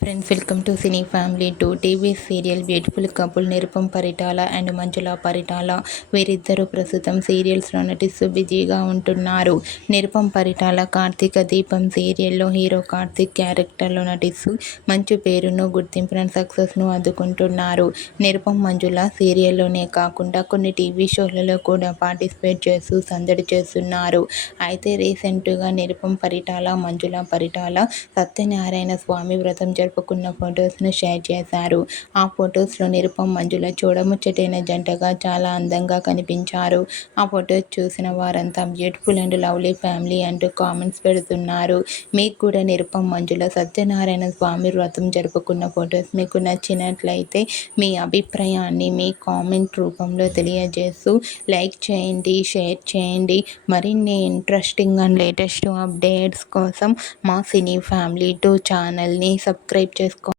Friends welcome to cine family two TV serial beautiful couple Nirupam Paritala and Manjula Paritala వీరిద్దరూ ప్రస్తుతం సీరియల్స్లో నటిస్తూ బిజీగా ఉంటున్నారు. నిరుపం పరిటాల కార్తీక దీపం సీరియల్లో హీరో కార్తీక్ క్యారెక్టర్లో నటిస్తూ మంచి పేరును గుర్తింపును సక్సెస్ను అందుకుంటున్నారు నిరుపం మంజుల సీరియల్లోనే కాకుండా కొన్ని టీవీ షోలలో కూడా పార్టిసిపేట్ చేస్తూ సందడి చేస్తున్నారు. అయితే రీసెంట్గా నిరుపం పరిటాల మంజుల పరిటాల సత్యనారాయణ స్వామి వ్రతం జరుపుకున్న ఫొటోస్ను షేర్ చేశారు. ఆ ఫొటోస్లో నిరుపం మంజుల చూడముచ్చటైన జంటగా చాలా అందంగా కనిపించారు. ఆ ఫొటోస్ చూసిన వారంతా బ్యూటిఫుల్ అండ్ లవ్లీ ఫ్యామిలీ అంటూ కామెంట్స్ పెడుతున్నారు. మీకు కూడా నిరుపం మంజుల సత్యనారాయణ స్వామి వ్రతం జరుపుకున్న ఫొటోస్ మీకు నచ్చినట్లయితే మీ అభిప్రాయాన్ని మీ కామెంట్ రూపంలో తెలియజేస్తూ లైక్ చేయండి షేర్ చేయండి. మరిన్ని ఇంట్రెస్టింగ్ అండ్ లేటెస్ట్ అప్డేట్స్ కోసం మా సినీ ఫ్యామిలీ టూ ఛానల్ని సబ్స్క్రైబ్ చేసుకో